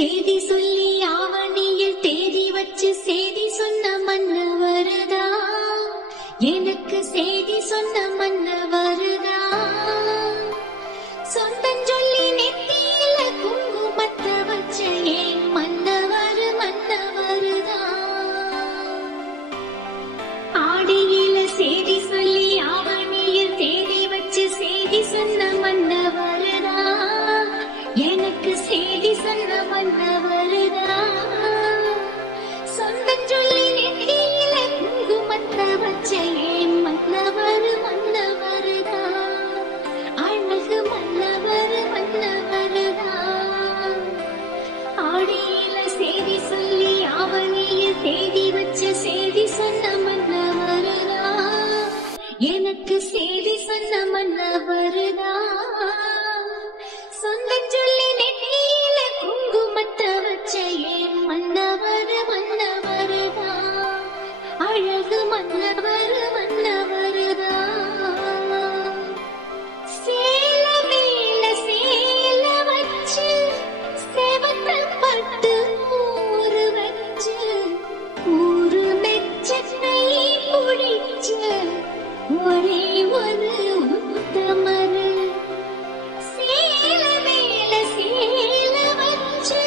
செய்தி சொல்லி ஆவணியில் தேதி வச்சு செய்தி சொன்ன மன்ன வருதா, எனக்கு செய்தி சொன்ன மன்ன வருதா. சொந்தம் சொல்லி நெத்தியில குங்குமத்தை வச்ச ஏன் மன்னவர் மன்னவருதா. ஆடியில செய்தி சொல்லி ஆவணியில் தேதி வச்சு செய்தி சொன்ன மன்ன வருதா, எனக்கு செய்தி சொன்ன மன்ன வருதா. சொந்தம் சொல்லி நெத்தியில குங்குமத்தை வச்ச ஏன் மன்னவர் மன்னவருதா, அழகு மன்னவர் மன்னவருதா. ஆடியில செய்தி சொல்லி ஆவணியில் தேதி வச்ச செய்தி சொன்ன மன்ன வருதா, எனக்கு செய்தி சொன்ன மன்ன வருதா. சொந்தம் சொல்லி நெற்றியில குங்குமத்தை வச்ச ஏன் மன்னவர் மன்னவருதா, அழகு மன்னவர் மன்னவருதா. சேல மேல சேல வச்சு செவத்த பட்டு ஊரு வச்சு ஊரு மெச்ச கை பிடிச்ச ஒரே ஒரு உத்தமரு. சேல மேல சேல வச்சு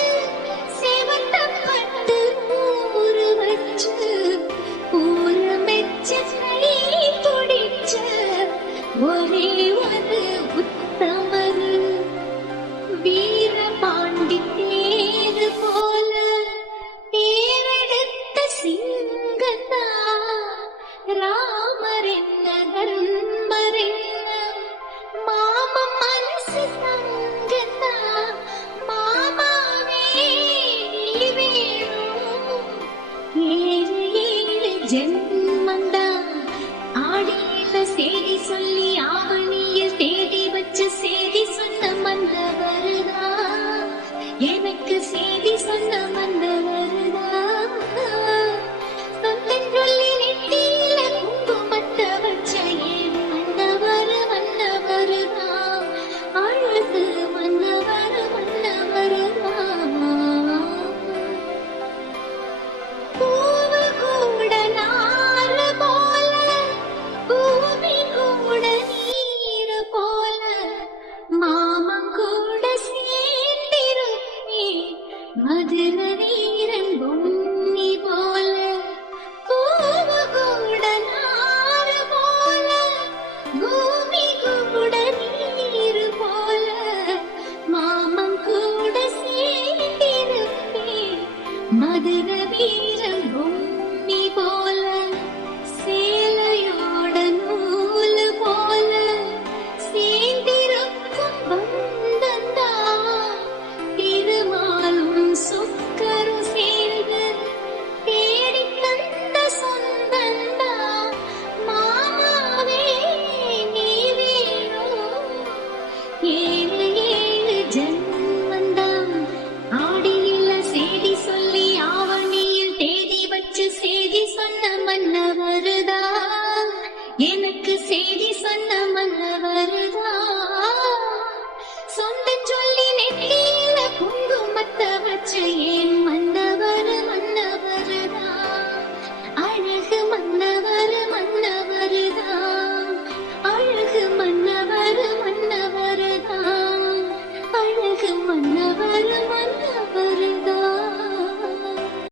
செவத்த பட்டு ஊரு வச்சு ஊரு மெச்ச கை பிடிச்ச ஒரே ஒரு உத்தமரு. வீரபாண்டி தேரு போல பேரெடுத்த சிங்கத்தா, ராமர் என்ன தர்மர் என்ன மாமன் மனசு சங்கத்தா. மாமாவே நீ வேணும், ஏழு ஏழு ஜென்மந்தா. ஆடியில செய்தி சொல்லி ஆவணியில் தேதி வச்ச செய்தி சொன்ன மன்ன வருதா, எனக்கு செய்தி சொன்ன மன்ன வருதா. சொந்தம் சொல்லி நெத்தியில குங்குமத்தை வச்ச ஏன் மன்னவர் மன்னவருதா, அழகு மன்னவர் மன்னவருதா. பூவு கூட நாறு போல பூமி கூட நீரு போல மாமன் கூட சேர்ந்திருப்பே மதுரை